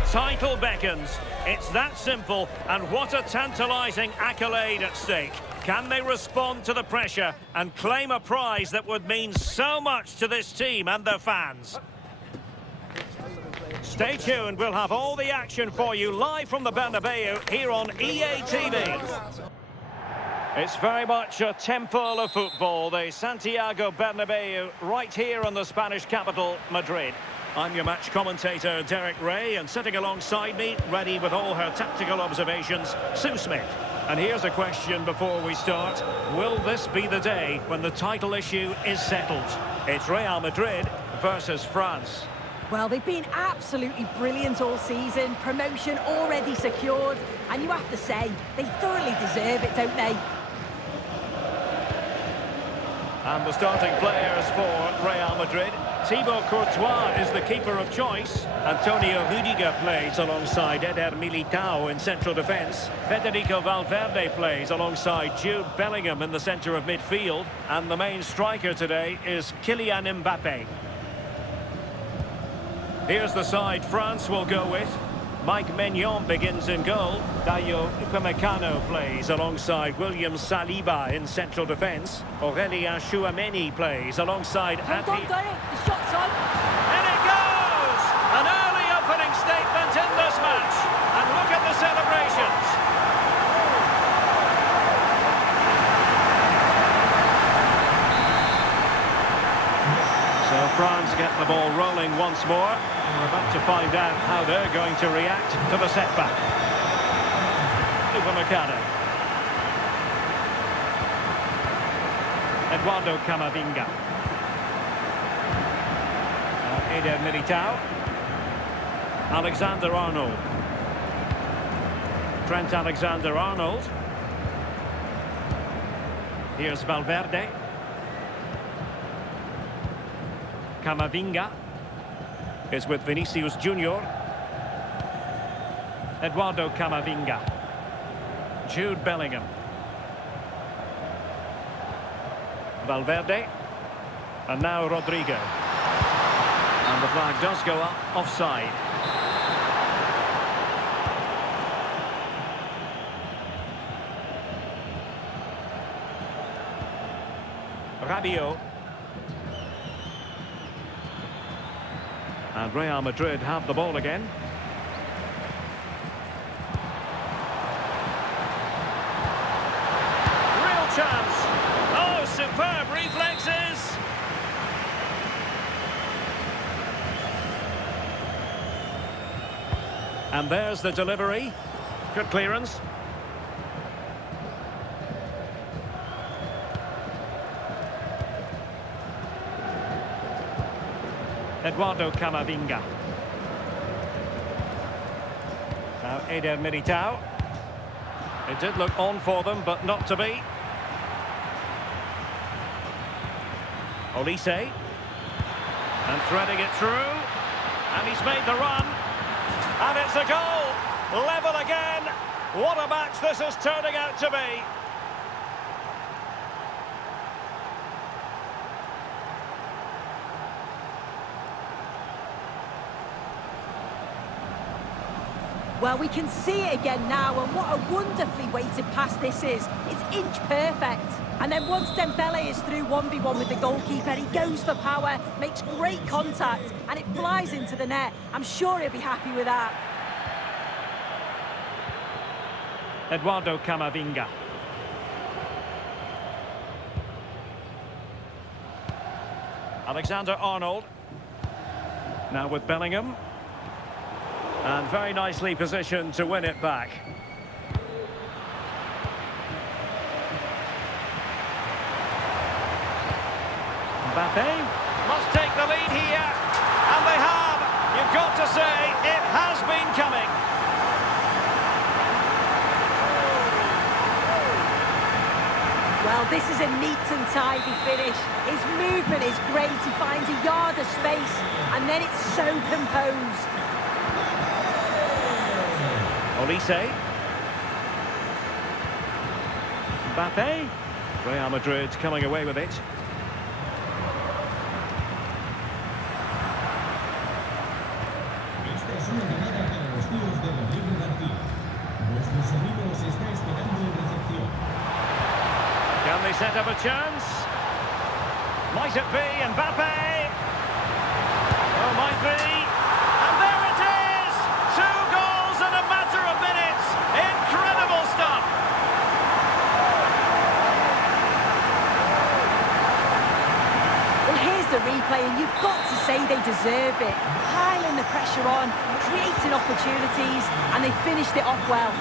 A title beckons. It's that simple, and what a tantalising accolade at stake. Can they respond to the pressure and claim a prize that would mean so much to this team and their fans? Stay tuned, we'll have all the action for you live from the Bernabeu here on EA TV. It's very much a temple of football, the Santiago Bernabeu, right here in the Spanish capital, Madrid. I'm your match commentator, Derek Ray, and sitting alongside me, ready with all her tactical observations, Sue Smith. And here's a question before we start. Will this be the day when the title issue is settled? It's Real Madrid versus France. Well, they've been absolutely brilliant all season, promotion already secured, and you have to say, they thoroughly deserve it, don't they? And the starting players for Real Madrid. Thibaut Courtois is the keeper of choice. Antonio Rudiger plays alongside Eder Militao in central defence. Federico Valverde plays alongside Jude Bellingham in the centre of midfield. And the main striker today is Kylian Mbappe. Here's the side France will go with. Mike Maignan begins in goal. Dayo Upamecano plays alongside William Saliba in central defence. Aurelien Chouameni plays alongside Hold on, Derek, the shot's on. And it goes! An early opening statement in this match. And look at the celebrations. So France get the ball rolling once more. We're about to find out how they're going to react to the setback. Upamecano. Eduardo Camavinga. Eder Militao. Alexander-Arnold. Trent Alexander-Arnold. Here's Valverde. Camavinga is with Vinicius Junior. Eduardo Camavinga. Jude Bellingham. Valverde. And now Rodrigo. And the flag does go up offside. Rabiot. And Real Madrid have the ball again. Real chance. Oh, superb reflexes. And there's the delivery. Good clearance. Eduardo Camavinga. Now Eder Militao. It did look on for them, but not to be. Olise. And threading it through. And he's made the run. And it's a goal. Level again. What a match this is turning out to be. Well, we can see it again now, and what a wonderfully weighted pass this is. It's inch perfect. And then once Dembele is through 1v1 with the goalkeeper, he goes for power, makes great contact, and it flies into the net. I'm sure he'll be happy with that. Eduardo Camavinga. Alexander-Arnold. Now with Bellingham. And very nicely positioned to win it back. Mbappe must take the lead here. And they have. You've got to say, it has been coming. Well, this is a neat and tidy finish. His movement is great. He finds a yard of space, and then it's so composed. Olise. Mbappe. Real Madrid coming away with it. set up a chance. Might it be Mbappe? Oh, might be. And there it is! 2 goals in a matter of minutes. Incredible stuff. Well, here's the replay, and you've got to say they deserve it. Piling the pressure on, creating opportunities, and they finished it off well.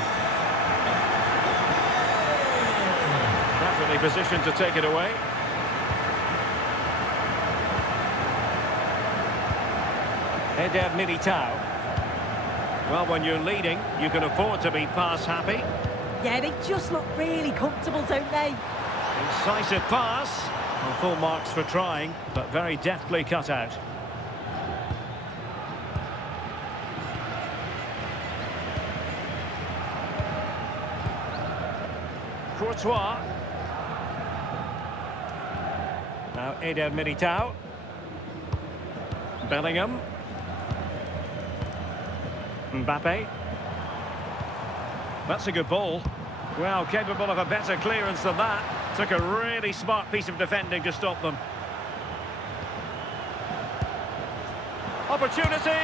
Definitely positioned to take it away. Eder Militao. Well, when you're leading, you can afford to be pass happy. Yeah, they just look really comfortable, don't they? Incisive pass. Well, full marks for trying, but very deftly cut out. Courtois. Now Eder Militao. Bellingham. Mbappe. That's a good ball. Well, capable of a better clearance than that. Took a really smart piece of defending to stop them. Opportunity.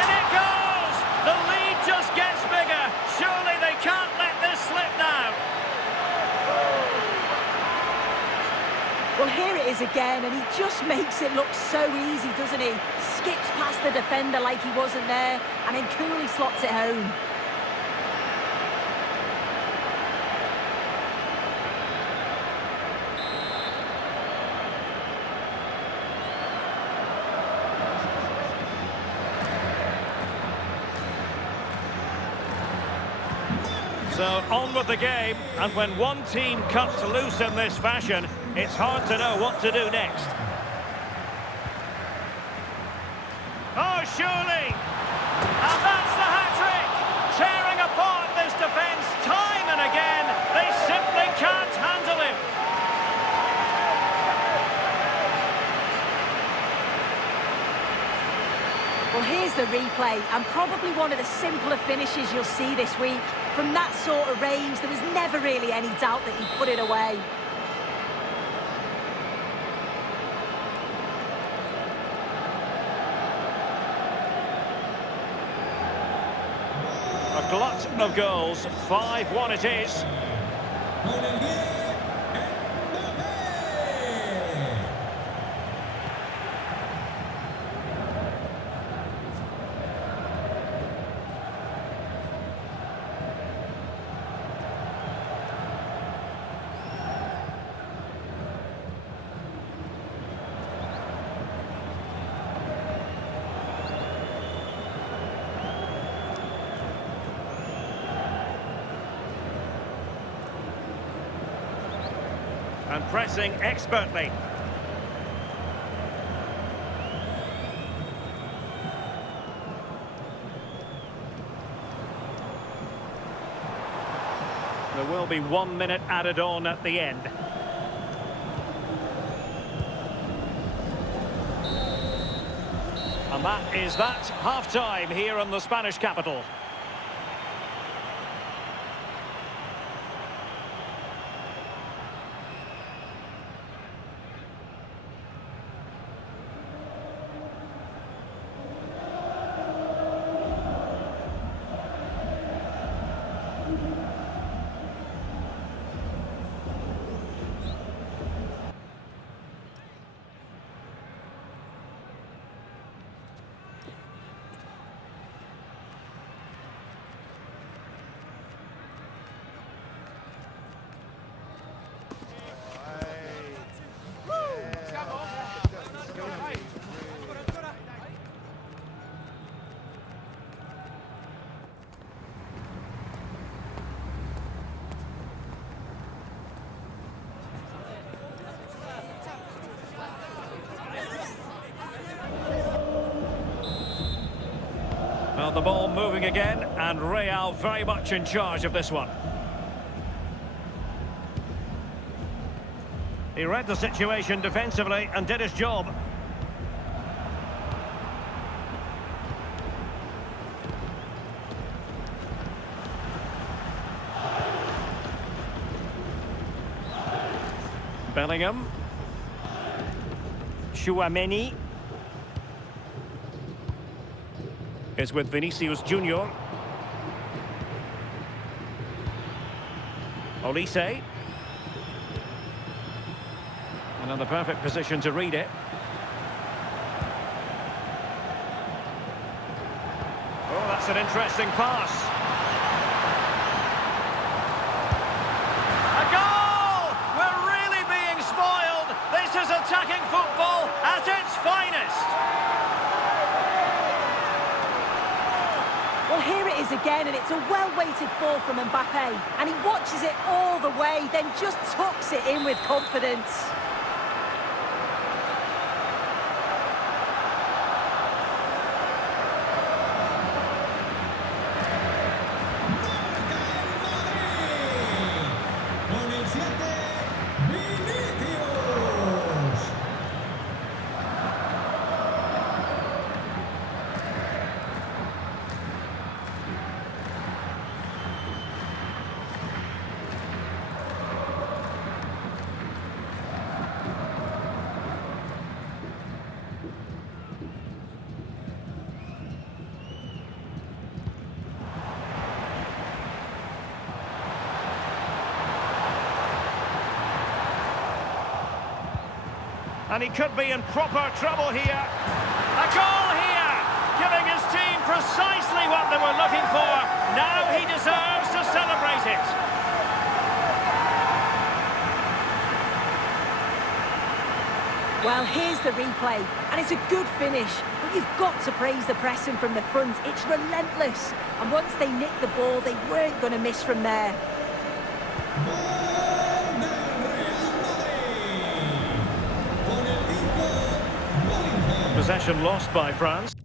In it goes! The lead just gets bigger. Surely they can't let this slip now. Well, here it is again, and he just makes it look so easy, doesn't he? Skips past the defender like he wasn't there, and then coolly slots it home. So on with the game, and when one team cuts loose in this fashion, it's hard to know what to do next. Oh, surely! And that's the hat-trick! Tearing apart this defence time and again. They simply can't handle him. Well, here's the replay, and probably one of the simpler finishes you'll see this week. From that sort of range, there was never really any doubt that he put it away. A glut of goals, 5-1 it is. And pressing expertly. There will be 1 minute added on at the end. And that is that, half-time here in the Spanish capital. Well, the ball moving again, and Real very much in charge of this one. He read the situation defensively and did his job. Bellingham. Chouameni is with Vinicius Junior. Olise. And in the perfect position to read it. Oh, that's an interesting pass. A goal! We're really being spoiled. This is attacking football at its finest. Well, here it is again, and it's a well-weighted ball from Mbappe. And he watches it all the way, then just tucks it in with confidence. And he could be in proper trouble here. A goal here, giving his team precisely what they were looking for. Now he deserves to celebrate it. Well, here's the replay, and it's a good finish. But you've got to praise the pressing from the front. It's relentless. And once they nicked the ball, they weren't going to miss from there. Possession lost by France.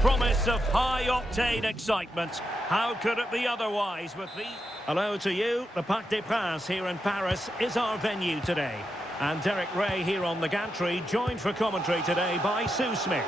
promise of high-octane excitement. How could it be otherwise with the... Hello to you. The Parc des Princes here in Paris is our venue today. And Derek Ray here on the gantry, joined for commentary today by Sue Smith.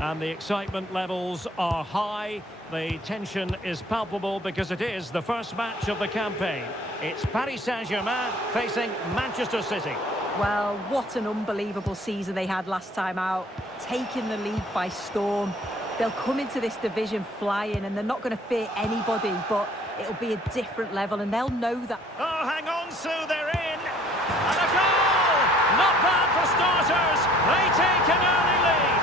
And the excitement levels are high. The tension is palpable because it is the first match of the campaign. It's Paris Saint-Germain facing Manchester City. Well, what an unbelievable season they had last time out, taking the league by storm. They'll come into this division flying and they're not going to fear anybody, but it'll be a different level and they'll know that. Oh, hang on, Sue, they're in. And a goal! Not bad for starters. They take an early lead.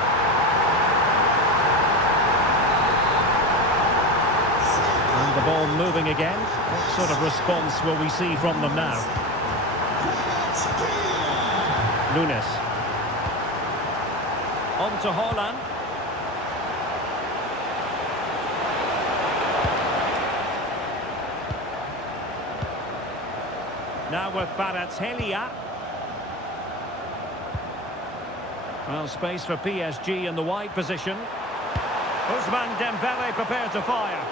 And the ball moving again. What sort of response will we see from them now? Nunes. On to Haaland. Now with Kvaratskhelia. Well, space for PSG in the wide position. Ousmane Dembele prepared to fire.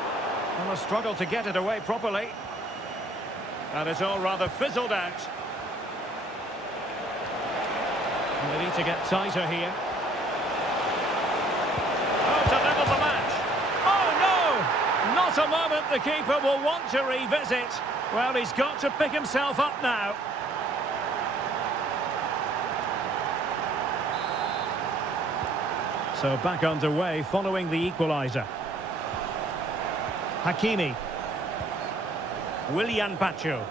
Well, a struggle to get it away properly. And it's all rather fizzled out. And they need to get tighter here. Oh, to level the match. Oh, no! Not a moment the keeper will want to revisit. Well, he's got to pick himself up now. So back underway following the equaliser. Hakimi. Willian Pacho.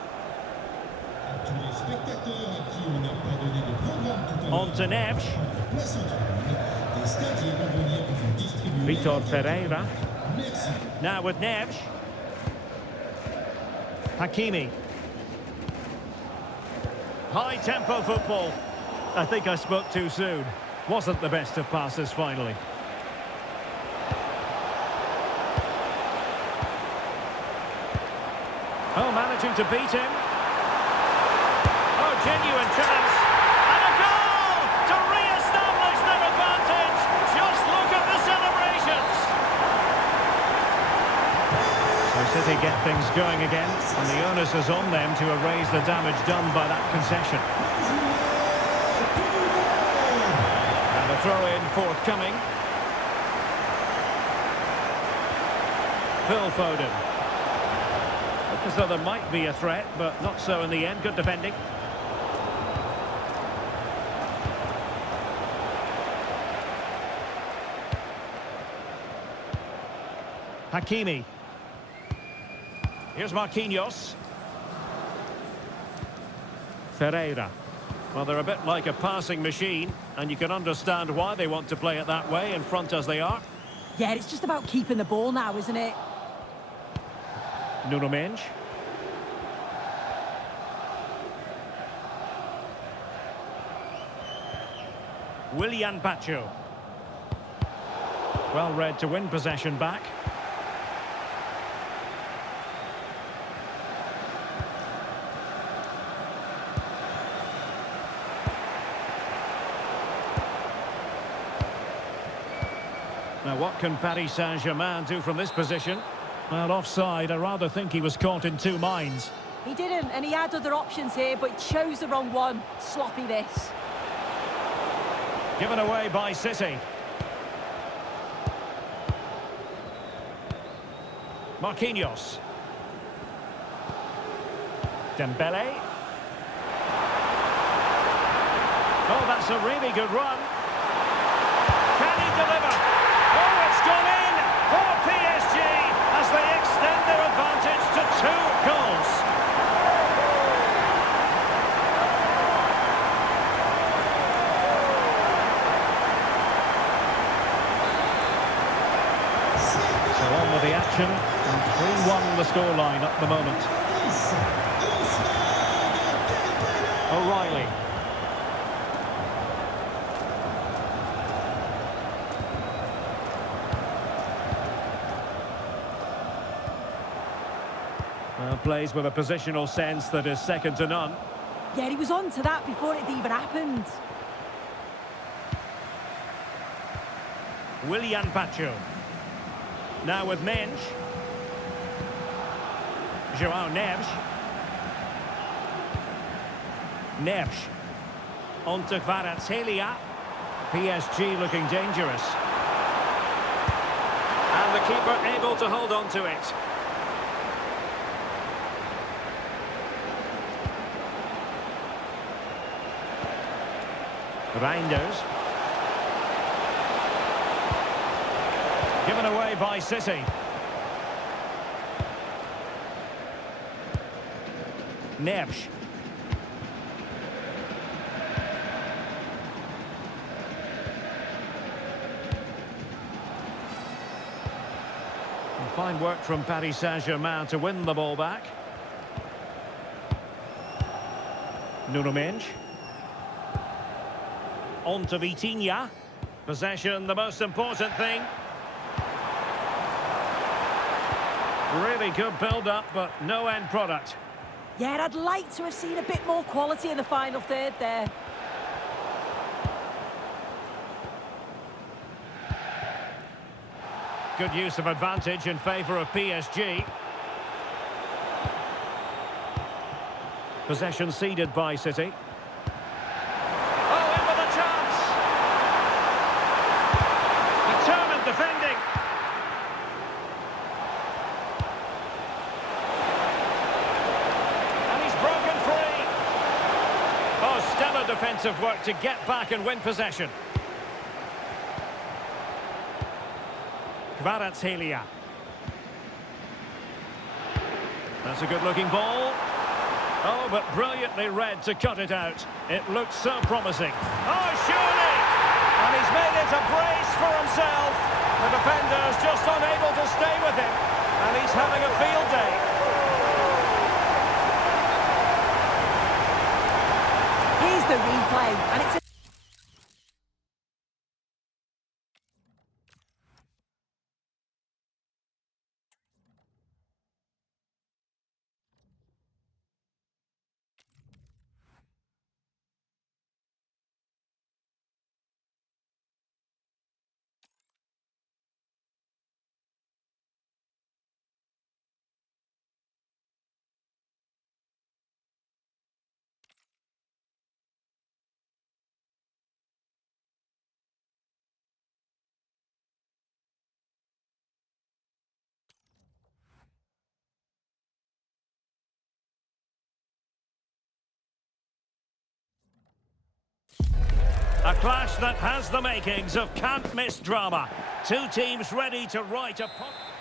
On to Neves. Vitor Ferreira. Now with Neves. Hakimi. High-tempo football. I think I spoke too soon. Wasn't the best of passes finally. Oh, managing to beat him. Oh, genuine chance. And a goal to re-establish their advantage. Just look at the celebrations. So City get things going again, and the onus is on them to erase the damage done by that concession. And a throw-in forthcoming. Phil Foden. Looked as though there might be a threat, but not so in the end. Good defending. Hakimi. Here's Marquinhos. Ferreira. Well, they're a bit like a passing machine, and you can understand why they want to play it that way, in front as they are. Yeah, it's just about keeping the ball now, isn't it? Nuno Mendes. Willian Pacho. Well read to win possession back. Now what can Paris Saint-Germain do from this position? Well, offside. I rather think he was caught in two minds. He didn't, and he had other options here, but he chose the wrong one. Sloppy this. Given away by City. Marquinhos. Dembele. Oh, that's a really good run. Can he deliver? Oh, it's gone in for PSG as they extend their advantage to 2 goals. So on with the action, and 3-1 the scoreline at the moment. O'Reilly. Well, plays with a positional sense that is second to none. Yeah, he was on to that before it even happened. Willian Pacho. Now with Mensch. João Neves. Neves. On to Kvaratskhelia. PSG looking dangerous. And the keeper able to hold on to it. Reinders. Given away by City. Neves. Fine work from Paris Saint-Germain to win the ball back. Nuno Mendes. On to Vitinha. Possession, the most important thing. Really good build-up, but no end product. Yeah, I'd like to have seen a bit more quality in the final third there. Good use of advantage in favour of PSG. Possession ceded by City. Oh, in with a chance! Determined defending. And he's broken free. Oh, stellar defensive work to get back and win possession. Kvaratskhelia. That's a good-looking ball. Oh, but brilliantly read to cut it out. It looks so promising. Oh, surely! And he's made it a brace for himself. The defender's just unable to stay with him. And he's having a field day. Here's the replay, and it's a A clash that has the makings of can't-miss drama. Two teams ready to write a...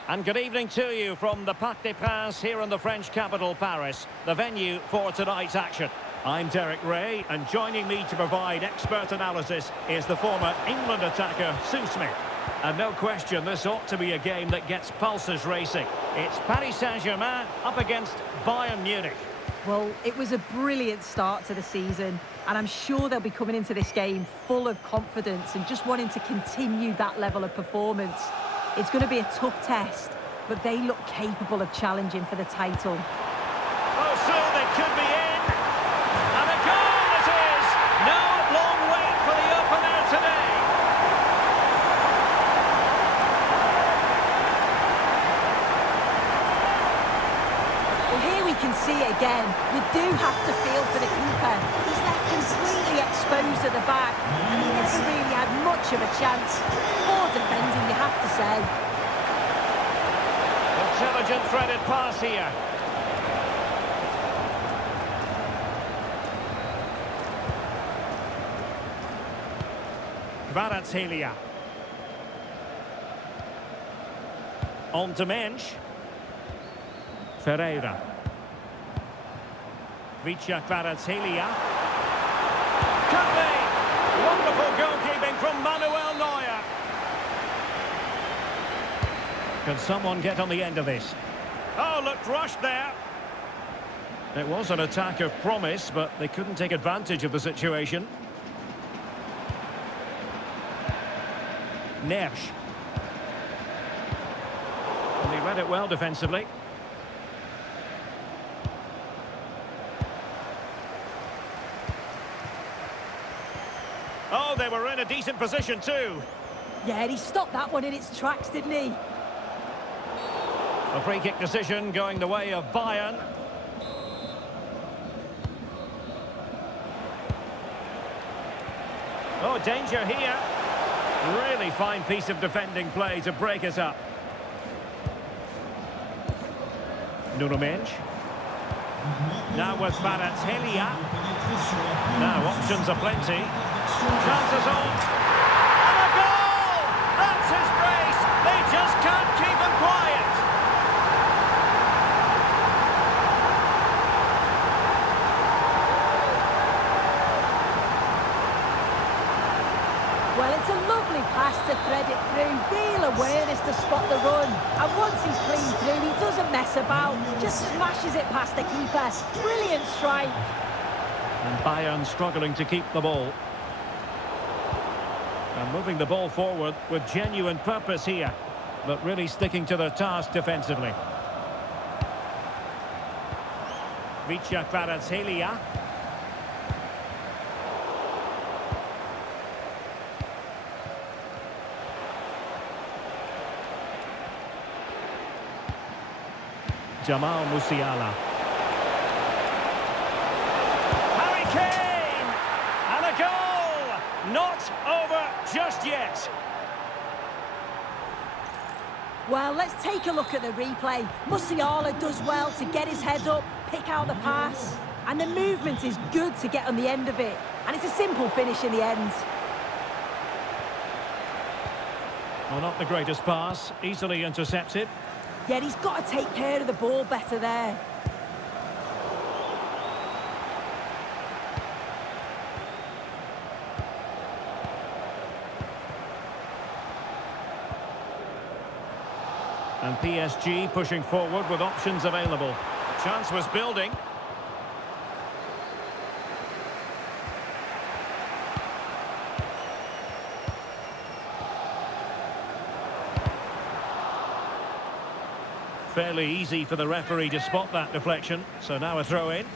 And good evening to you from the Parc des Princes here in the French capital, Paris, the venue for tonight's action. I'm Derek Ray, and joining me to provide expert analysis is the former England attacker, Sue Smith. And no question, this ought to be a game that gets pulses racing. It's Paris Saint-Germain up against Bayern Munich. Well, it was a brilliant start to the season, and I'm sure they'll be coming into this game full of confidence and just wanting to continue that level of performance. It's going to be a tough test, but they look capable of challenging for the title. Oh, so they could be in. And a goal it is! No long wait for the opener today. Well, here we can see it again. You do have to feel for the keeper. He's left completely exposed at the back, and he never really had much of a chance. Poor defending, you have to say. Intelligent threaded pass here. Kvaratskhelia. On to Mensch. Ferreira. Vicha Kvaratskhelia. Cutting! Wonderful goalkeeping from Manuel Neuer. Can someone get on the end of this? Oh, looked rushed there. It was an attack of promise, but they couldn't take advantage of the situation. Neves. And he read it well defensively. Oh, they were in a decent position too. Yeah, he stopped that one in its tracks, didn't he? A free kick decision going the way of Bayern. Oh, danger here. Really fine piece of defending play to break us up. Domination. Now with Kvaratskhelia. Now options are plenty. Chances on. And a goal! That's his brace. They just can't keep him quiet. Well, it's a lovely pass to thread it through. Real awareness to spot the run. And once he's clean through, he doesn't mess about. Just smashes it past the keeper. Brilliant strike. And Bayern struggling to keep the ball. And moving the ball forward with genuine purpose here. But really sticking to their task defensively. Kvaratskhelia. Jamal Musiala. Harry Kane! And a goal! Not over just yet. Well, let's take a look at the replay. Musiala does well to get his head up, pick out the pass. And the movement is good to get on the end of it. And it's a simple finish in the end. Well, not the greatest pass. Easily intercepted. Yet he's got to take care of the ball better there. And PSG pushing forward with options available. Chance was building. Fairly easy for the referee to spot that deflection. So now a throw in.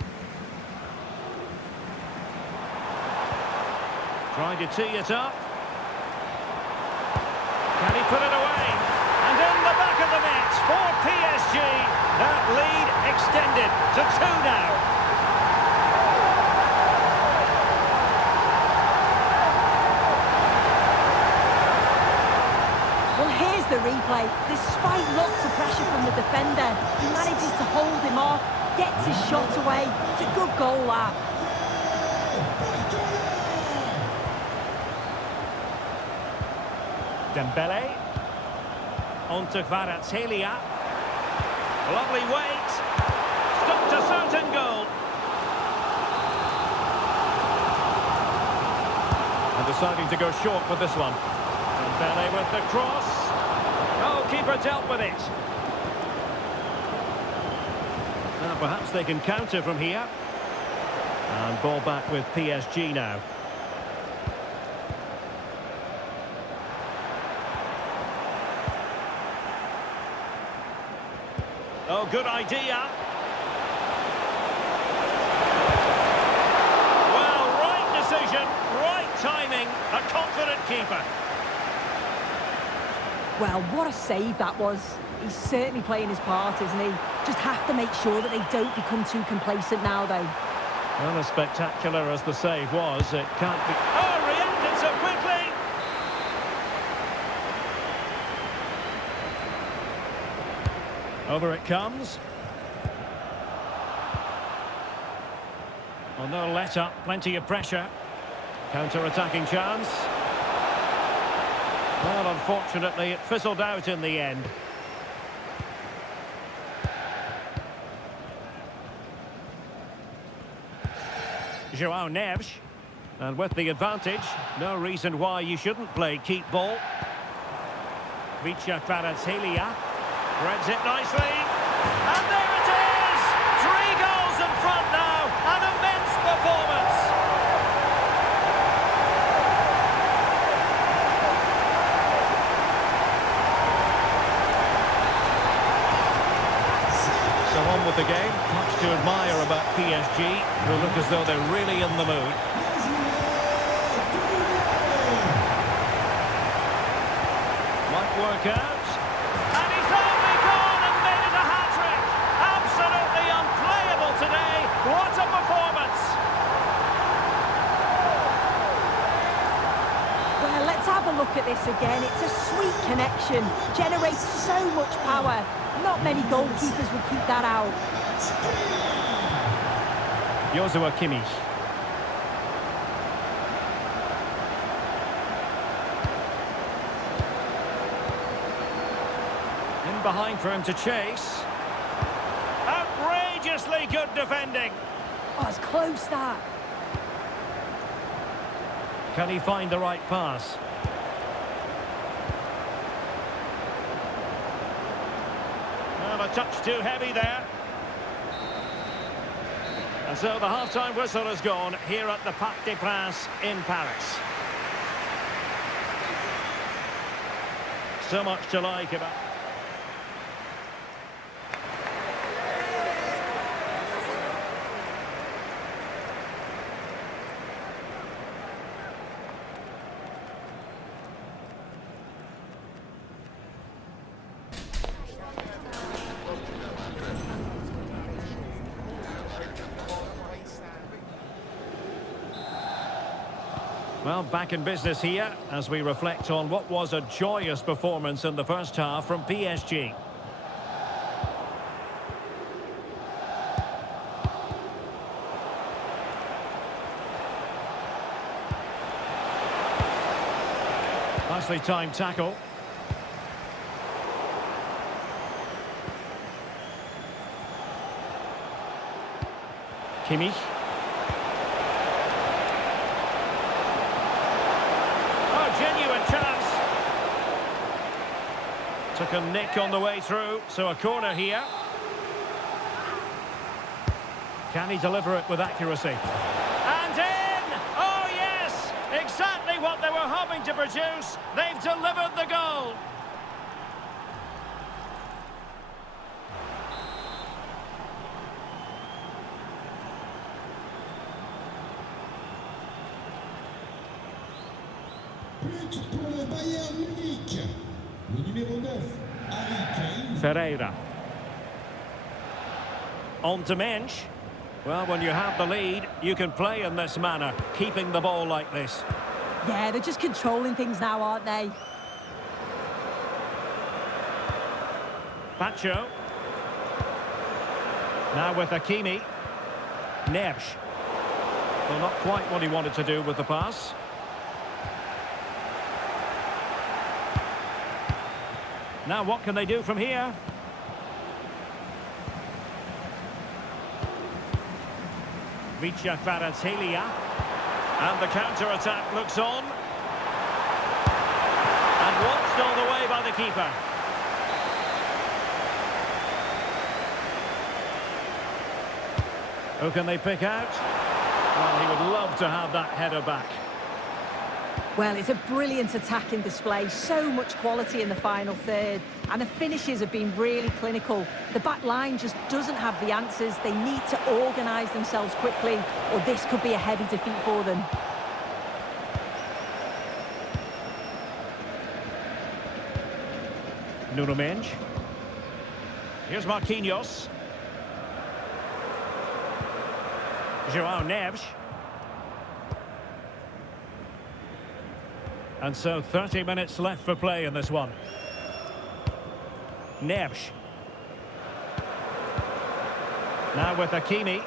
Trying to tee it up. Can he put it away? And in the back of the net for PSG. That lead extended to 2 now. The replay. Despite lots of pressure from the defender, he manages to hold him off, gets his shot away. It's a good goal, that. Dembele. On to Kvaratskhelia. Lovely weight. Stopped a certain goal. And deciding to go short with this one. Dembele with the cross. Oh, keeper dealt with it. Now perhaps they can counter from here. And ball back with PSG now. Oh, good idea. Well, right decision, right timing, a confident keeper. Well, what a save that was. He's certainly playing his part, isn't he? Just have to make sure that they don't become too complacent now, though. Well, as spectacular as the save was, it can't be... Oh, reacted so quickly! Over it comes. Well, no let-up, plenty of pressure. Counter-attacking chance. Well, unfortunately, it fizzled out in the end. João Neves. And with the advantage, no reason why you shouldn't play keep ball. Kvaratskhelia. Threads it nicely. And there it is! 3 goals in front now. An immense performance. So on with the game. Much to admire about PSG, who look as though they're really in the mood. Might work out. And he's only gone and made it a look at this again. It's a sweet connection, generates so much power. Not many goalkeepers would keep that out. Joshua Kimmich. In behind for him to chase. Outrageously good defending. Oh, it's close, that. Can he find the right pass? Well, a touch too heavy there. And so the half-time whistle has gone here at the Parc des Princes in Paris. So much to like about... Well, back in business here as we reflect on what was a joyous performance in the first half from PSG. Nicely timed tackle. Kimmich. Genuine chance. Took a nick on the way through, so a corner here. Can he deliver it with accuracy? And in! Oh yes! Exactly what they were hoping to produce. They've delivered the goal. Pour le Bayern Munich, le numéro 9, Harry Kane. Ferreira. On to Mensch. Well, when you have the lead, you can play in this manner, keeping the ball like this. Yeah, they're just controlling things now, aren't they? Pacho. Now with Hakimi. Neves. Well, not quite what he wanted to do with the pass. Now what can they do from here? Vicha Kvaratskhelia. And the counter-attack looks on. And watched all the way by the keeper. Who can they pick out? Well, he would love to have that header back. Well, it's a brilliant attacking display, so much quality in the final third, and the finishes have been really clinical. The back line just doesn't have the answers. They need to organise themselves quickly, or this could be a heavy defeat for them. Nuno Mendes. Here's Marquinhos. João Neves. And so 30 minutes left for play in this one. Neves. Now with Hakimi.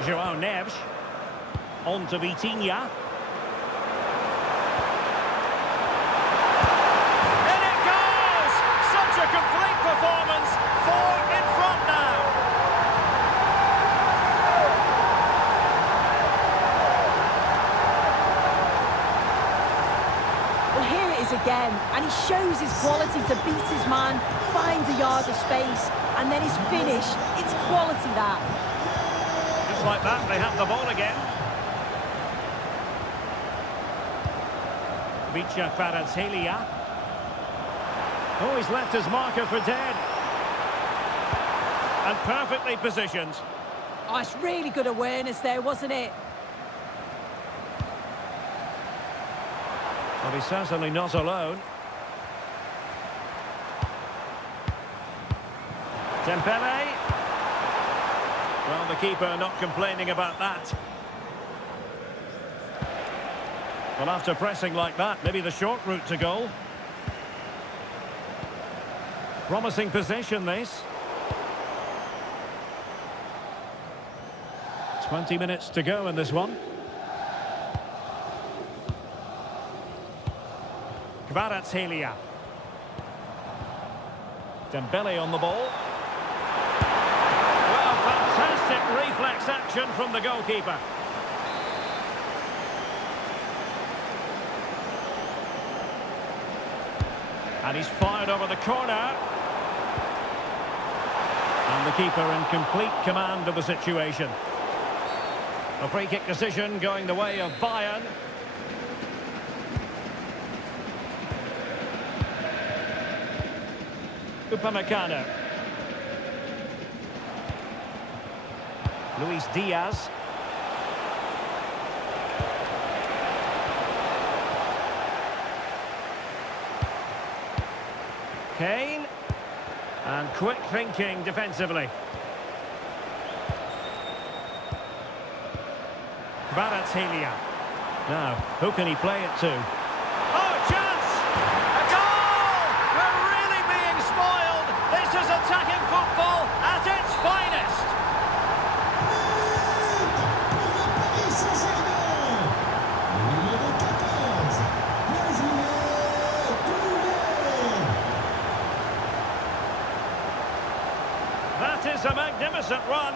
João Neves. On to Vitinha. And it goes! Such a complete performance. 4 in front now. Well, here it is again, and he shows his quality to beat his man, finds a yard of space, and then his finish. It's quality, that. Just like that, they have the ball again. Vicha Kvaratskhelia. Oh, he's left his marker for dead. And perfectly positioned. Oh, it's really good awareness there, wasn't it? Well, he's certainly not alone. Dembele. Well, the keeper not complaining about that. Well, after pressing like that, maybe the short route to goal. Promising possession, this. 20 minutes to go in this one. Kvaratskhelia. Dembele on the ball. Well, fantastic reflex action from the goalkeeper. And he's fired over the corner. And the keeper in complete command of the situation. A free kick decision going the way of Bayern. Upamecano. Luis Diaz. Kane. And quick thinking defensively. Kvaratskhelia. Now, who can he play it to? Oh, chance! A goal! We're really being spoiled. This is attacking football at its finest. That is a magnificent run.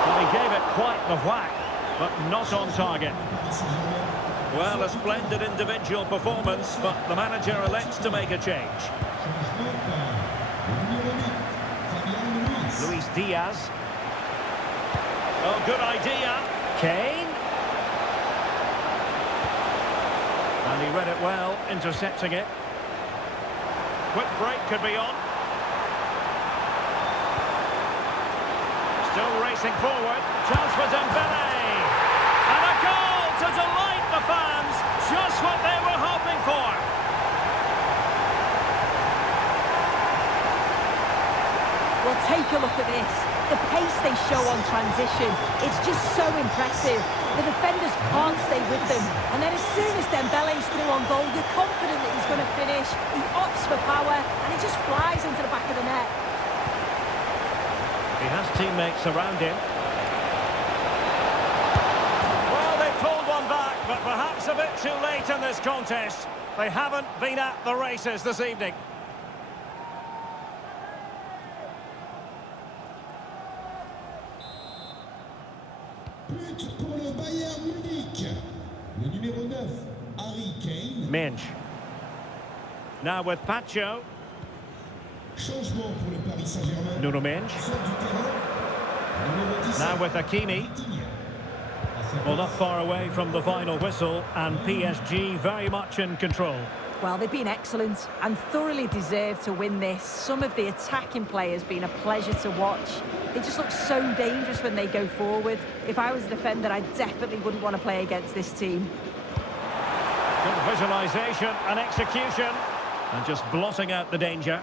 Well, he gave it quite the whack, but not on target. Well, a splendid individual performance, but the manager elects to make a change. Luis Diaz. Oh, good idea. Kane. And he read it well, intercepting it. Quick break could be on. Still racing forward. Chance for Dembele. And a goal to delight the fans. Just what they were hoping for. Well, take a look at this. The pace they show on transition, it's just so impressive. The defenders can't stay with them. And then as soon as Dembele's through on goal, you're confident that he's going to finish. He opts for power, and he just flies into the back of the net. He has teammates around him. Well, they pulled one back, but perhaps a bit too late in this contest. They haven't been at the races this evening. But pour le Bayern Munich. Le numéro 9, Harry Kane. Minge. Now with Pacho. Changement pour le Paris Saint-Germain. Nuno Minge. Sort du terrain. Numéro 17. Now with Hakimi. Well, not far away from the final whistle, and PSG very much in control. Well, they've been excellent and thoroughly deserved to win this. Some of the attacking players been a pleasure to watch. They just look so dangerous when they go forward. If I was a defender, I definitely wouldn't want to play against this team. Good visualisation and execution, and just blotting out the danger.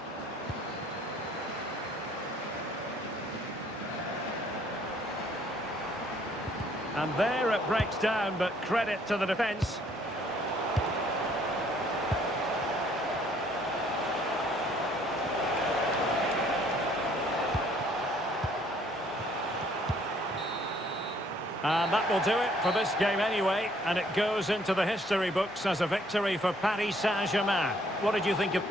And there it breaks down, but credit to the defence. And that will do it for this game anyway, and it goes into the history books as a victory for Paris Saint-Germain. What did you think of...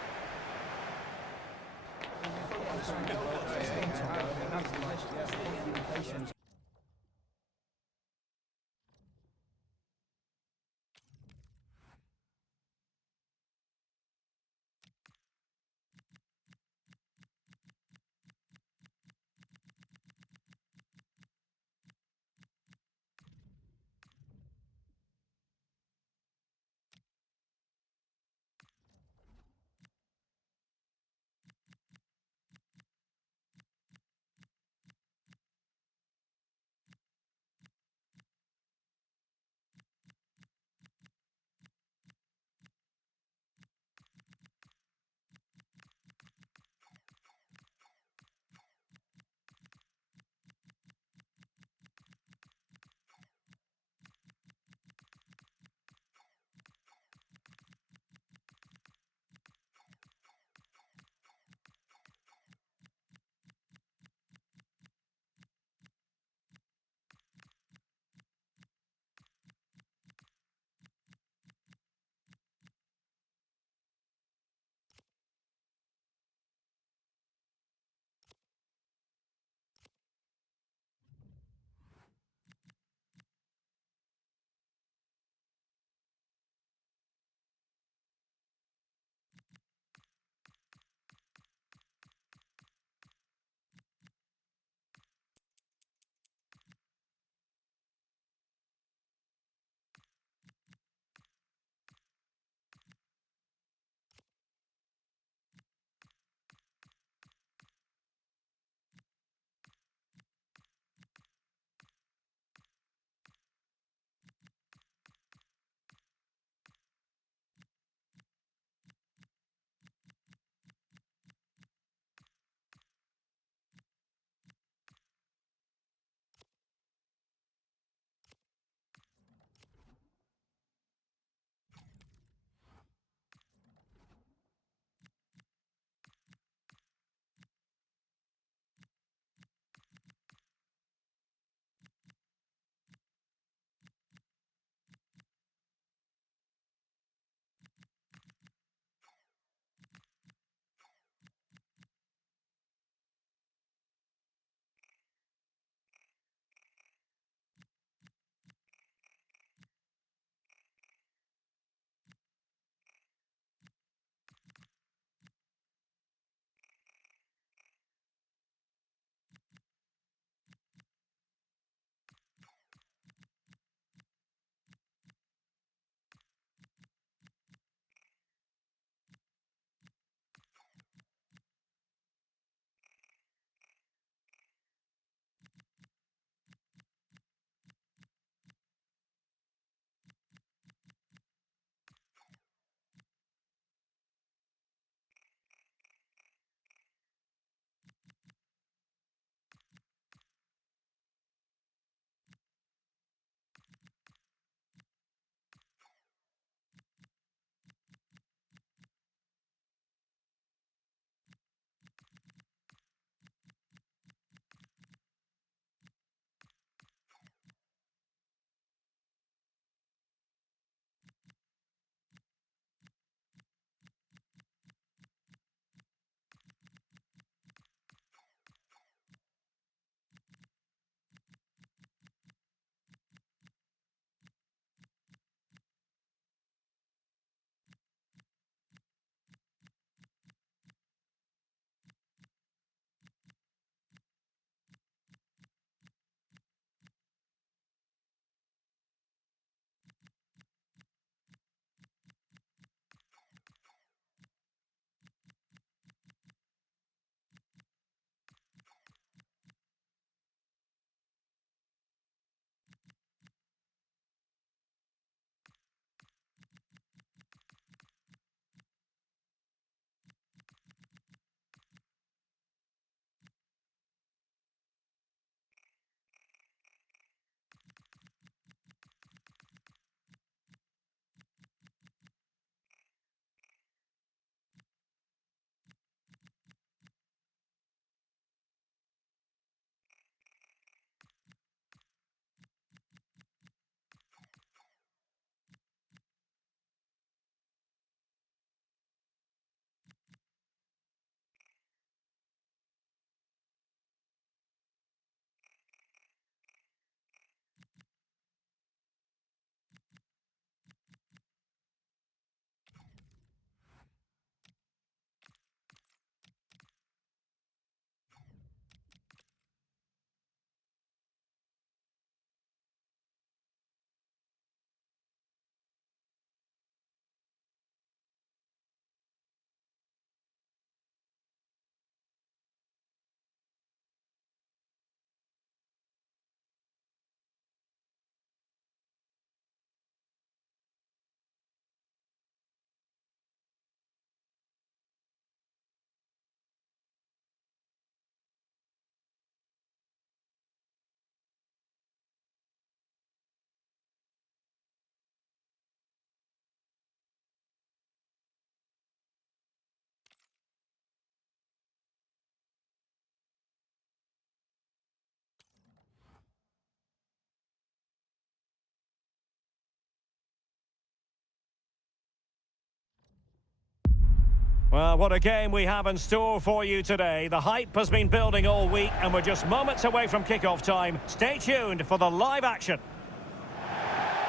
Well, what a game we have in store for you today. The hype has been building all week and we're just moments away from kick-off time. Stay tuned for the live action.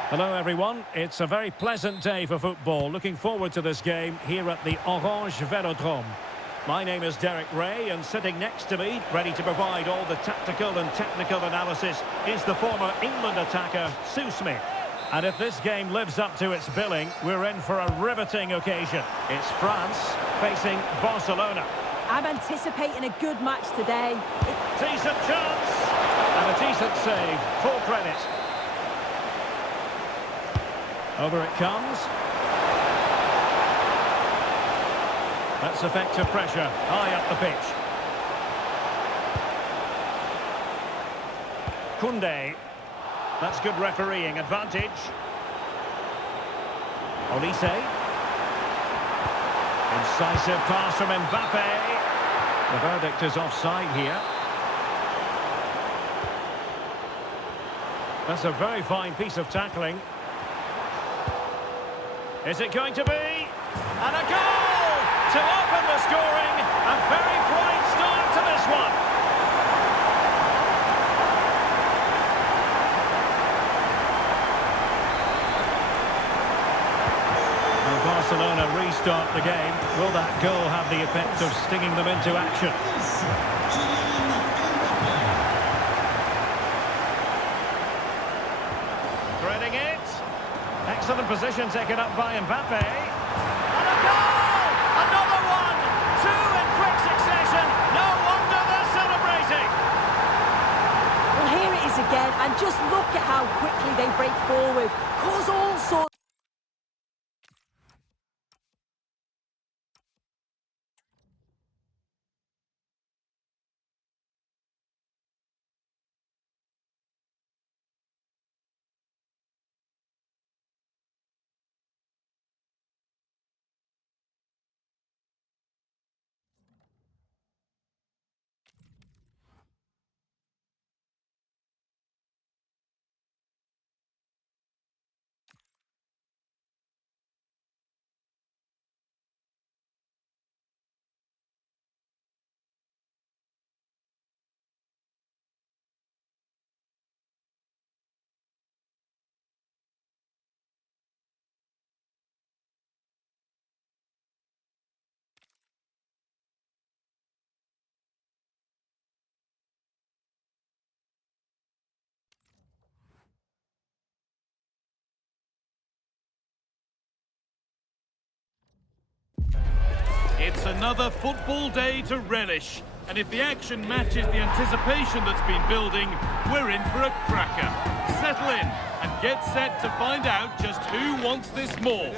Hello everyone, it's a very pleasant day for football. Looking forward to this game here at the Orange Velodrome. My name is Derek Ray and sitting next to me, ready to provide all the tactical and technical analysis, is the former England attacker, Sue Smith. And if this game lives up to its billing, we're in for a riveting occasion. It's France facing Barcelona. I'm anticipating a good match today. Decent chance and a decent save, full credit. Over it comes. That's effective pressure, high up the pitch. Koundé. That's good refereeing advantage. Olise. Incisive pass from Mbappe. The verdict is offside here. That's a very fine piece of tackling. Is it going to be? And a goal to open the scoring. A very bright start to this one. Barcelona restart the game. Will that goal have the effect of stinging them into action? Threading it. Excellent position taken up by Mbappe. And a goal! Another one! Two in quick succession. No wonder they're celebrating. Well, here it is again, and just look at how quickly they break forward. Cause all sorts. It's another football day to relish, and if the action matches the anticipation that's been building, we're in for a cracker. Settle in and get set to find out just who wants this more.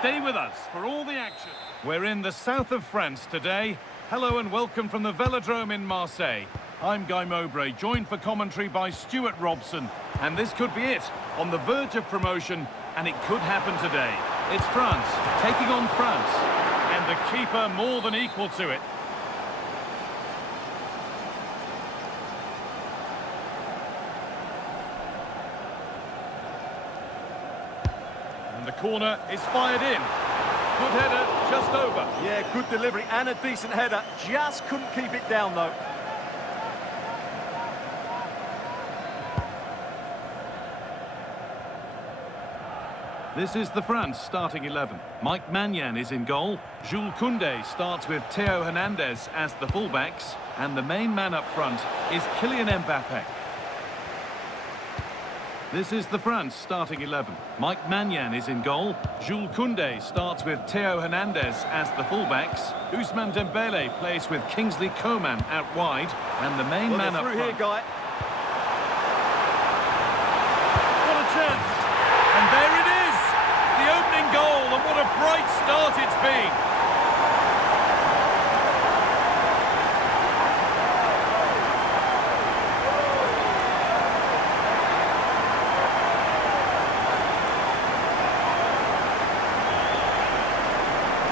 Stay with us for all the action. We're in the south of France today. Hello and welcome from the Velodrome in Marseille. I'm Guy Mowbray, joined for commentary by Stuart Robson, and this could be it, on the verge of promotion, and it could happen today. It's France taking on France, and the keeper more than equal to it. And the corner is fired in. Good header, just over. Yeah, good delivery and a decent header. Just couldn't keep it down, though. This is the France starting 11. Mike Maignan is in goal. Jules Koundé starts with Theo Hernandez as the fullbacks. And the main man up front is Kylian Mbappe. This is the France starting 11. Mike Maignan is in goal. Jules Koundé starts with Theo Hernandez as the fullbacks. Ousmane Dembele plays with Kingsley Coman out wide. And the main man up front. Here, Guy. What a chance! And there it is! The opening goal, and what a bright start it's been.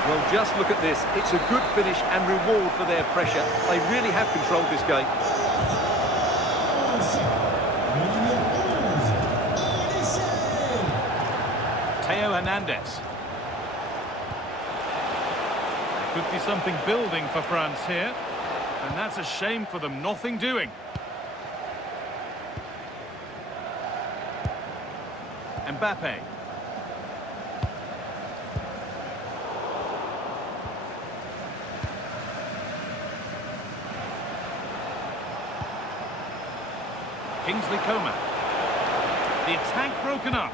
Well, just look at this. It's a good finish and reward for their pressure. They really have controlled this game. Theo Hernandez. Could be something building for France here. And that's a shame for them, nothing doing. Mbappe. Kingsley Coman. The attack broken up.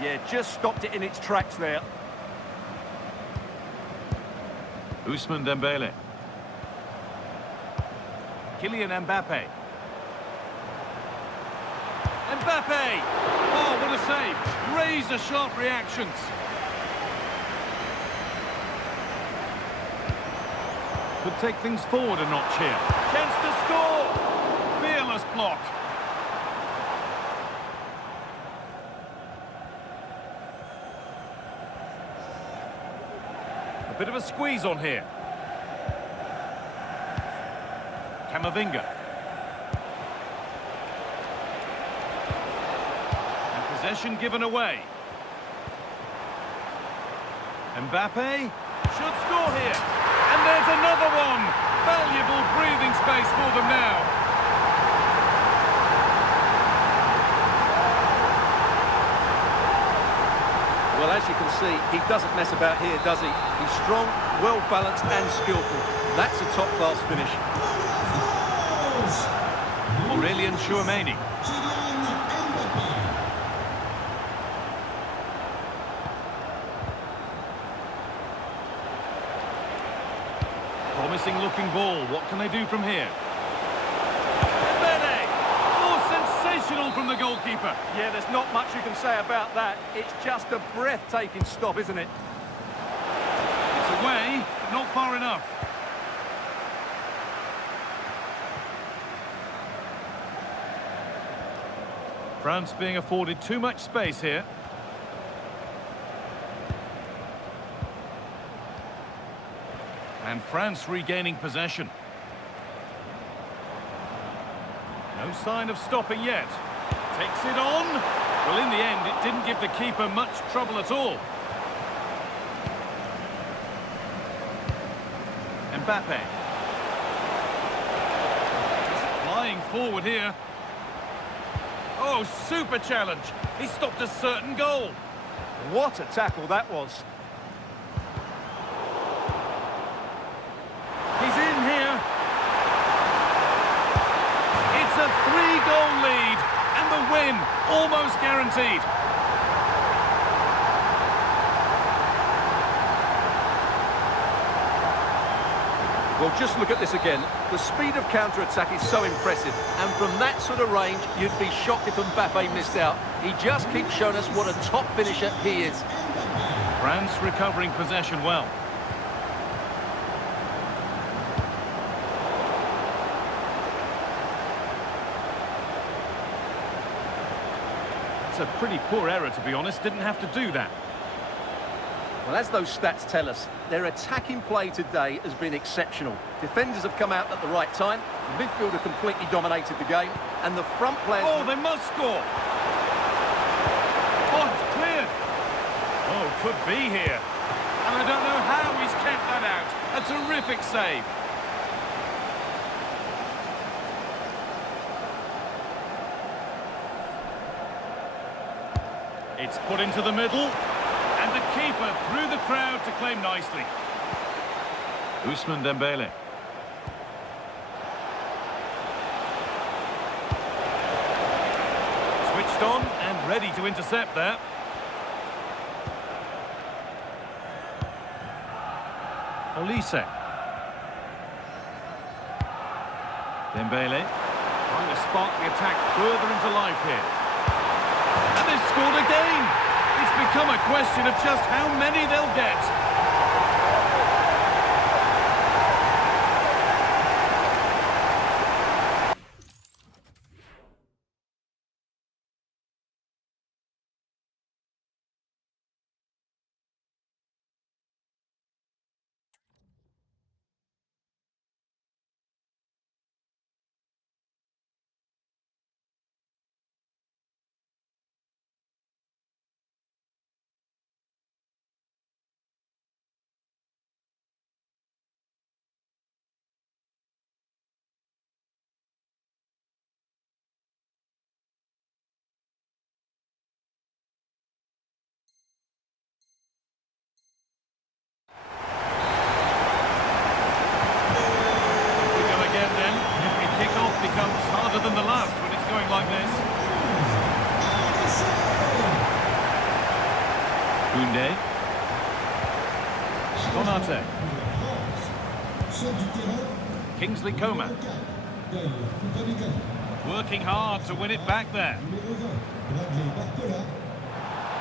Yeah, just stopped it in its tracks there. Ousmane Dembele. Kylian Mbappe. Mbappe! Oh, what a save! Razor-sharp reactions. Could take things forward a notch here. Chance to score! Fearless block. A bit of a squeeze on here. Camavinga. And possession given away. Mbappe should score here. And there's another one. Valuable breathing space for them now. Well, as you can see, he doesn't mess about here, does he? He's strong, well-balanced and skillful. That's a top-class finish. Aurelien Chouameni. Promising looking ball. What can they do from here? Dembele! Oh, sensational from the goalkeeper. Yeah, there's not much you can say about that. It's just a breathtaking stop, isn't it? It's away, but not far enough. France being afforded too much space here. And France regaining possession. No sign of stopping yet. Takes it on. Well, in the end, it didn't give the keeper much trouble at all. Mbappe. He's flying forward here. Oh, super challenge. He stopped a certain goal. What a tackle that was. He's in here. It's a 3-goal lead. And the win almost guaranteed. Well, just look at this again. The speed of counter-attack is so impressive. And from that sort of range, you'd be shocked if Mbappe missed out. He just keeps showing us what a top finisher he is. France recovering possession well. That's a pretty poor error, to be honest. Didn't have to do that. Well, as those stats tell us, their attacking play today has been exceptional. Defenders have come out at the right time, the midfielder completely dominated the game, and the front players... Oh, they must score! Oh, it's cleared! Oh, could be here. And I don't know how he's kept that out. A terrific save. It's put into the middle. And the keeper through the crowd to claim nicely. Ousmane Dembele. Switched on and ready to intercept there. Olise. Dembele trying to spark the attack further into life here. And they've scored again. It's become a question of just how many they'll get. Konate. Sort du terrain. Kingsley Coman. Working hard to win it back there. Numéro 20, Bradley Barcola.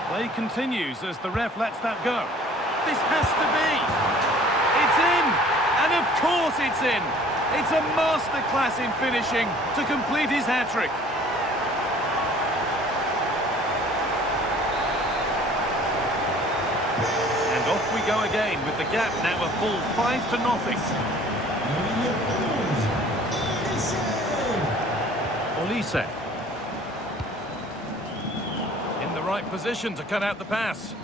Play continues as the ref lets that go. This has to be! It's in! And of course it's in! It's a masterclass in finishing to complete his hat-trick. And off we go again with the gap now a full 5-0. Numéro 11, Olise. In the right position to cut out the pass.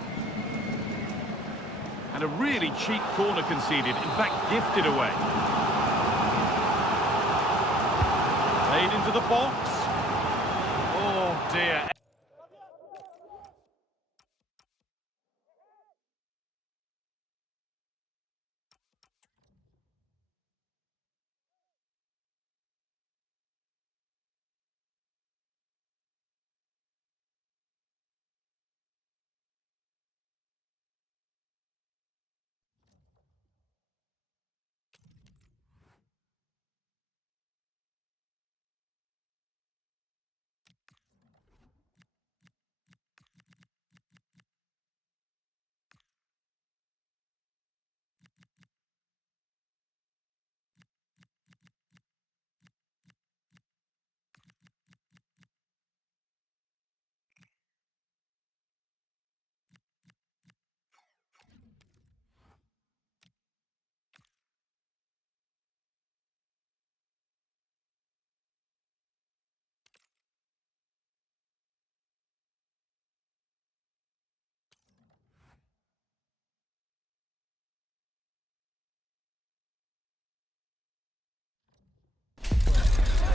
And a really cheap corner conceded, in fact gifted away. Played into the box. Oh dear.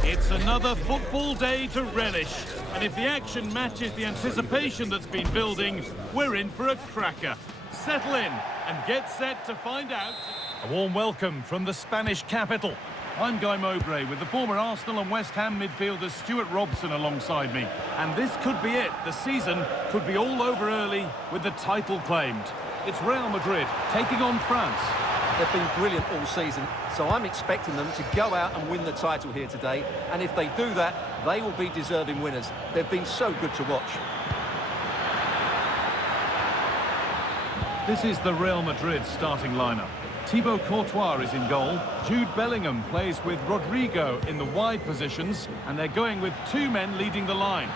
It's another football day to relish, and if the action matches the anticipation that's been building, we're in for a cracker. Settle in and get set to find out. A warm welcome from the Spanish capital. I'm Guy Mowbray with the former Arsenal and West Ham midfielder Stuart Robson alongside me. And this could be it. The season could be all over early with the title claimed. It's Real Madrid taking on France. They've been brilliant all season, so I'm expecting them to go out and win the title here today. And if they do that, they will be deserving winners. They've been so good to watch. This is the Real Madrid starting lineup. Thibaut Courtois is in goal. Jude Bellingham plays with Rodrigo in the wide positions, and they're going with two men leading the line.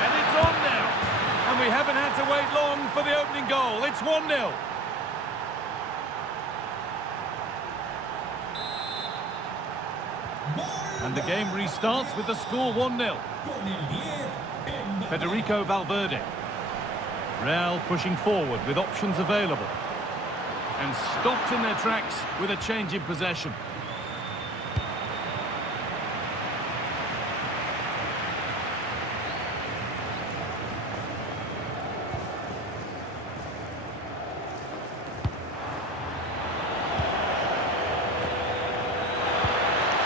And it's on now. And we haven't had to wait long for the opening goal. It's 1-0. And the game restarts with the score 1-0. Federico Valverde. Real pushing forward with options available. And stopped in their tracks with a change in possession.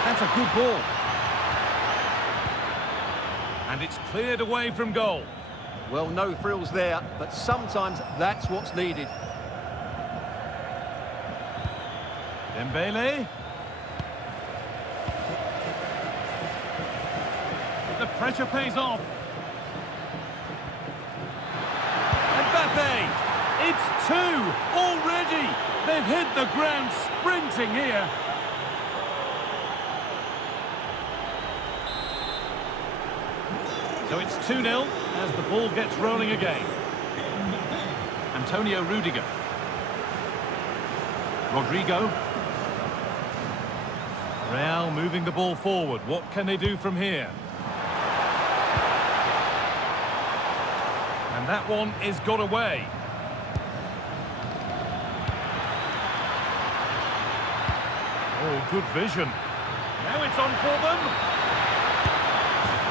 That's a good ball. And it's cleared away from goal. Well, no frills there, but sometimes that's what's needed. Dembele. The pressure pays off. Mbappe. It's two already. They've hit the ground sprinting here. So it's 2-0 as the ball gets rolling again. Antonio Rudiger. Rodrigo. Real moving the ball forward. What can they do from here? And that one is got away. Oh, good vision. Now it's on for them.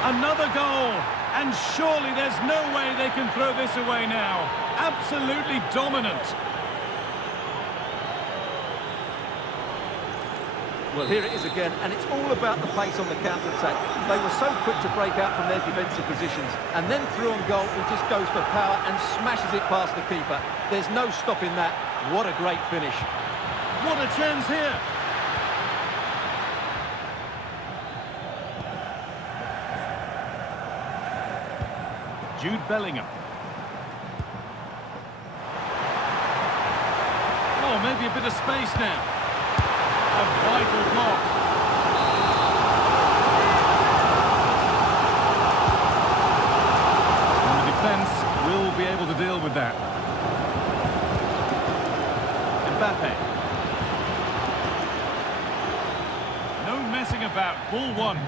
Another goal, and surely there's no way they can throw this away now. Absolutely dominant. Well, here it is again, and it's all about the pace on the counter-attack. They were so quick to break out from their defensive positions, and then through on goal, he just goes for power and smashes it past the keeper. There's no stopping that. What a great finish. What a chance here. Jude Bellingham. Oh, maybe a bit of space now. A vital block. And the defence will be able to deal with that. Mbappe. No messing about. Ball one.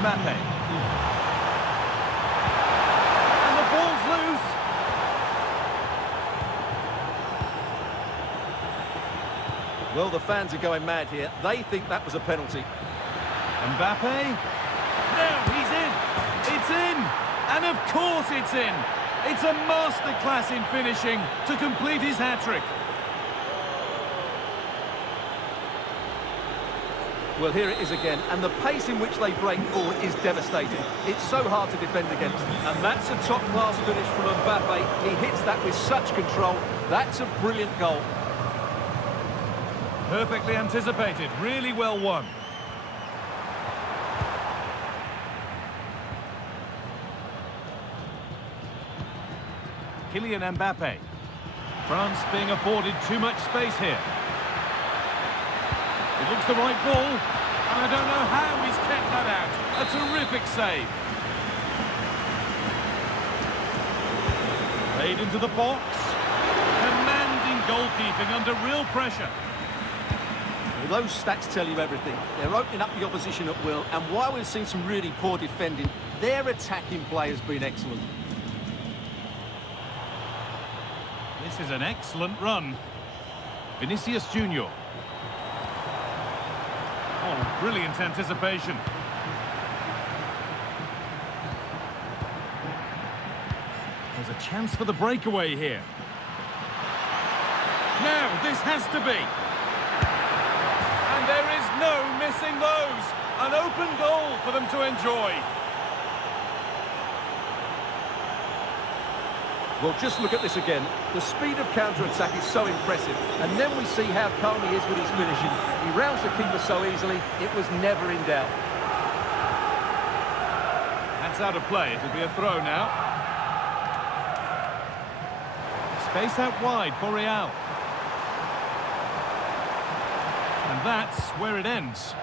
Mbappe. And the ball's loose. Well, the fans are going mad here. They think that was a penalty. Mbappe. No, he's in. It's in. And of course it's in. It's a masterclass in finishing to complete his hat-trick. Well, here it is again, and the pace in which they break forward is devastating. It's so hard to defend against. And that's a top-class finish from Mbappe. He hits that with such control. That's a brilliant goal. Perfectly anticipated. Really well won. Kylian Mbappe. France being afforded too much space here. It looks the right ball, and I don't know how he's kept that out. A terrific save. Played into the box. Commanding goalkeeping under real pressure. Well, those stats tell you everything. They're opening up the opposition at will, and while we've seen some really poor defending, their attacking play has been excellent. This is an excellent run. Vinicius Junior. Oh, brilliant anticipation. There's a chance for the breakaway here. Now, this has to be. And there is no missing those. An open goal for them to enjoy. Well, just look at this again. The speed of counter-attack is so impressive. And then we see how calm he is with his finishing. He rounds the keeper so easily, it was never in doubt. That's out of play. It'll be a throw now. Space out wide for Real. And that's where it ends.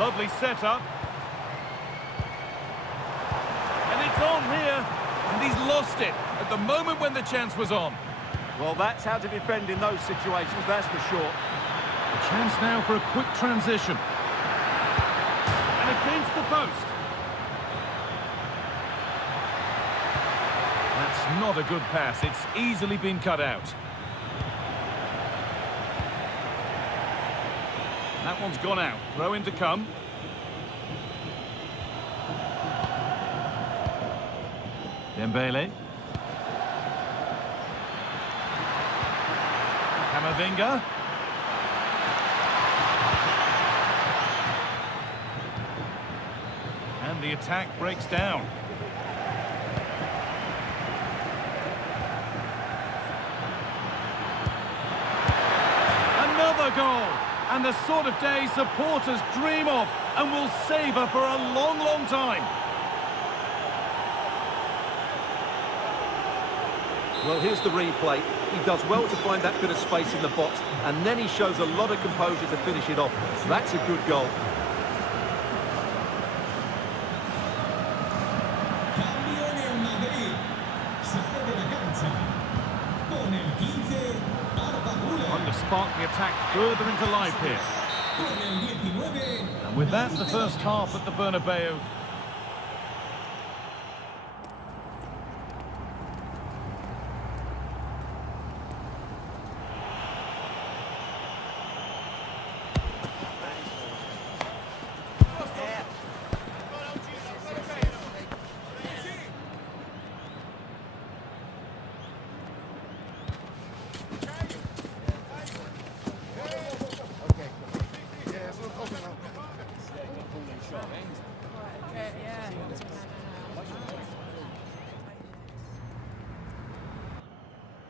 Lovely setup. And it's on here. And he's lost it at the moment when the chance was on. Well, that's how to defend in those situations, that's for sure. A chance now for a quick transition. And against the post. That's not a good pass. It's easily been cut out. That one's gone out. Throw in to come. Dembele. Camavinga. And the attack breaks down. Another goal! And the sort of day supporters dream of and will savour for a long, long time. Well, here's the replay. He does well to find that bit of space in the box, and then he shows a lot of composure to finish it off. That's a good goal. Trying to spark the attack further into life here. con el 19. And with that, the first half at the Bernabeu.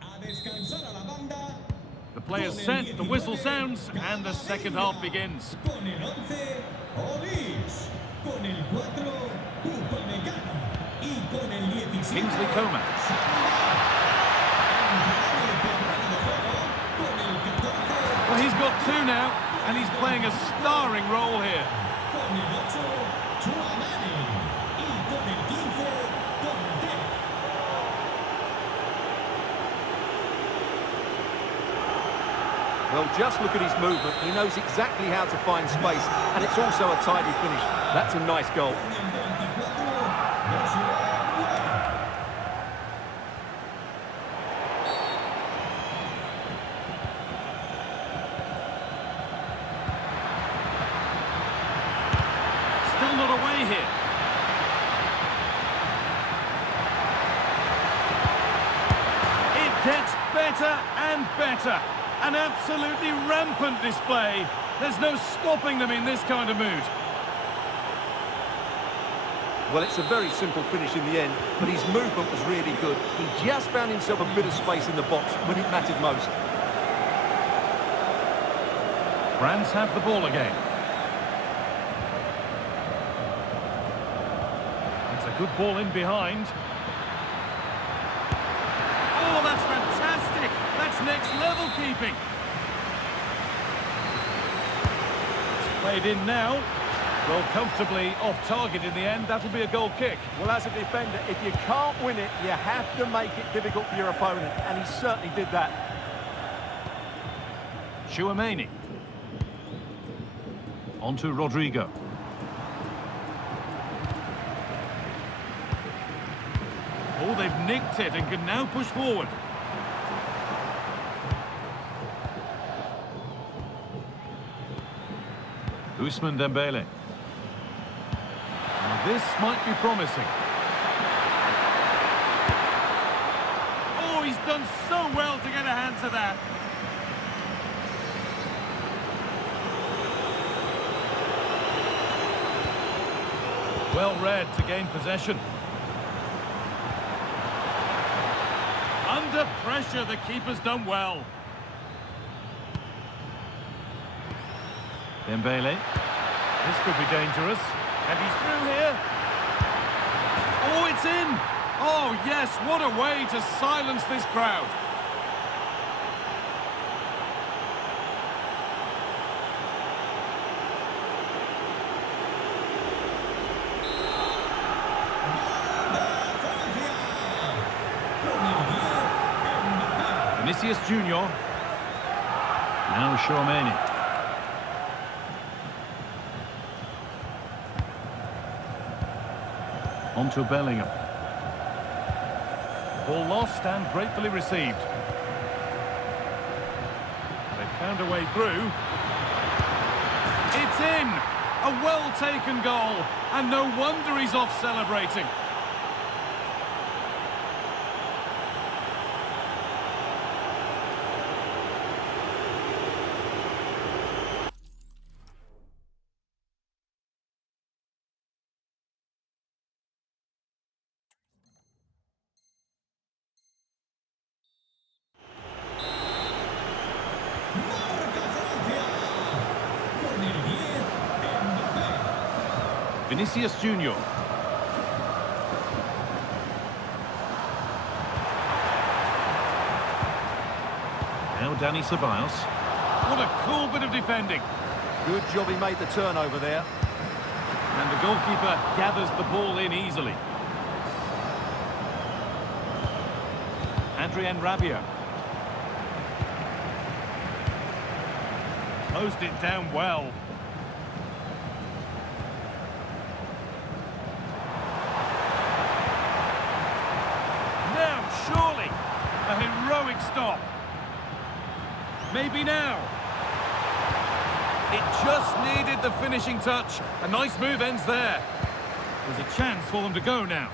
A descansar a la banda. The players set, the whistle sounds, and the second half begins. Con el 11, Olis. Con el 4, Upamecano. Y con el 17, Kingsley Coman. Well, he's got two now, and he's playing a starring role here. Con el 8, Chouamani. Y con el 15, Conte. Well, just look at his movement. He knows exactly how to find space, and it's also a tidy finish. That's a nice goal. Con el 24, Joshua. Still not away here. It gets better and better. An absolutely rampant display. There's no stopping them in this kind of mood. Well, it's a very simple finish in the end, but his movement was really good. He just found himself a bit of space in the box when it mattered most. France have the ball again. It's a good ball in behind. Oh, that's fantastic! That's next level keeping. It's played in now. Well, comfortably off target in the end. That'll be a goal kick. Well, as a defender, if you can't win it, you have to make it difficult for your opponent, and he certainly did that. Chouamani. On to Rodrigo. Oh, they've nicked it and can now push forward. Ousmane Dembele. Now this might be promising. Oh, he's done so well to get a hand to that. Well read to gain possession. Under pressure, the keeper's done well. Dembele. This could be dangerous. And he's through here. Oh, it's in! Oh, yes, what a way to silence this crowd. Vinicius Junior. Now Chouamani. On to Bellingham. Ball lost and gratefully received. They found a way through. It's in! A well-taken goal, and no wonder he's off celebrating. Vinicius Junior. Now Dani Ceballos. What a cool bit of defending. Good job he made the turnover there. And the goalkeeper gathers the ball in easily. Adrien Rabiot. Closed it down well. Maybe now. It just needed the finishing touch. A nice move ends there. There's a chance for them to go now.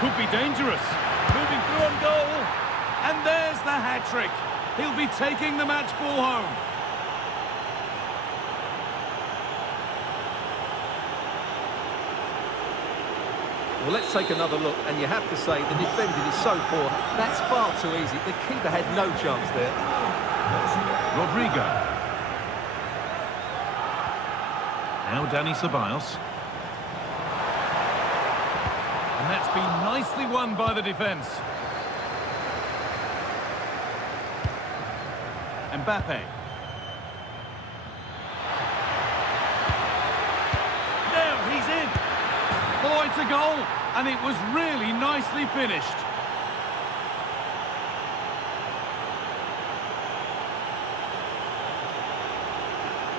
Could be dangerous. Moving through on goal. And there's the hat-trick. He'll be taking the match ball home. Well, let's take another look, and you have to say the defending is so poor. That's far too easy. The keeper had no chance there. Rodrigo. Now Dani Ceballos. And that's been nicely won by the defence. Mbappe. Now he's in. Oh, it's a goal, and it was really nicely finished.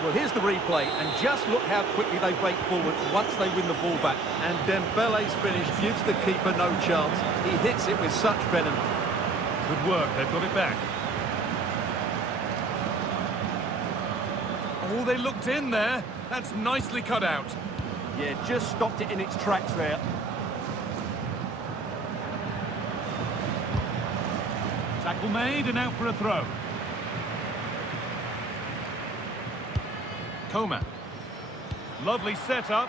Well, here's the replay, and just look how quickly they break forward once they win the ball back. And Dembele's finish gives the keeper no chance. He hits it with such venom. Good work, they've got it back. Oh, they looked in there. That's nicely cut out. Yeah, just stopped it in its tracks there. Tackle made and out for a throw. Coman. Lovely setup.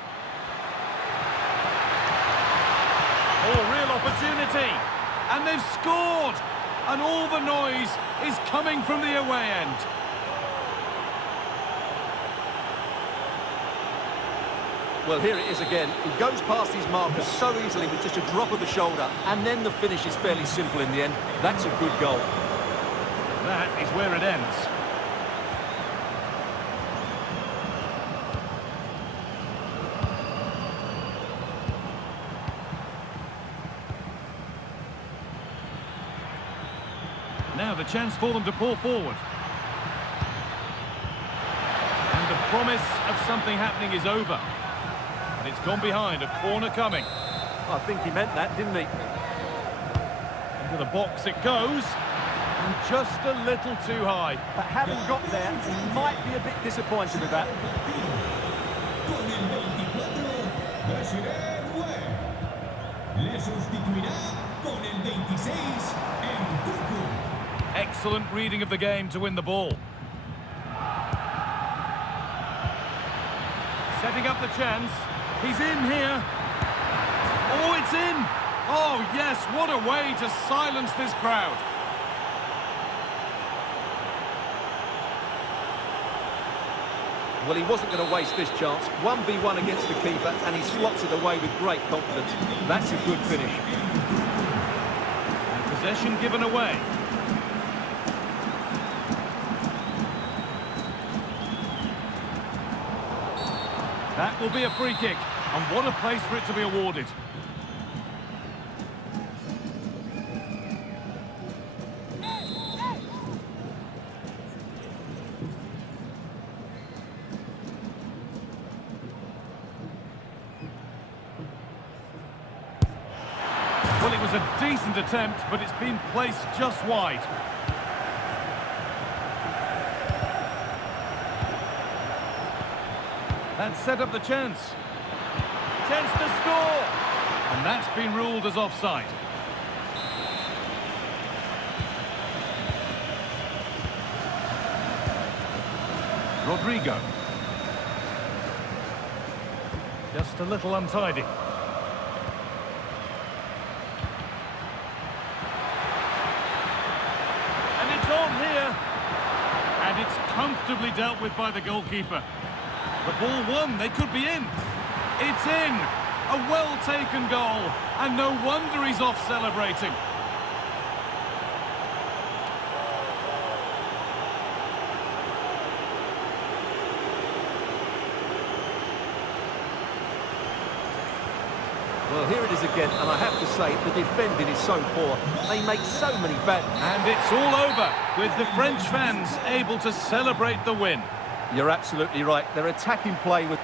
Oh, real opportunity. And they've scored. And all the noise is coming from the away end. Well, here it is again. He goes past his marker so easily with just a drop of the shoulder, and then the finish is fairly simple in the end. That's a good goal. That is where it ends. Now the chance for them to pull forward. And the promise of something happening is over. And it's gone behind, a corner coming. I think he meant that, didn't he? Into the box it goes. And just a little too high. But having got there, he might be a bit disappointed with that. Con el 24 recibirá el 9. Le sustituirá con el 26 en Cucu. Excellent reading of the game to win the ball. Setting up the chance. He's in here. Oh, it's in. Oh, yes, what a way to silence this crowd. Well, he wasn't going to waste this chance. 1v1 against the keeper, and he slots it away with great confidence. That's a good finish. And possession given away. That will be a free kick, and what a place for it to be awarded. Well, it was a decent attempt, but it's been placed just wide. That set up the chance. Chance to score! And that's been ruled as offside. Rodrigo. Just a little untidy. And it's on here. And it's comfortably dealt with by the goalkeeper. The ball won, they could be in. It's in! A well-taken goal, and no wonder he's off celebrating. Well, here it is again, and I have to say, the defending is so poor. They make so many bad... And it's all over, with the French fans able to celebrate the win. You're absolutely right. Their attacking play with...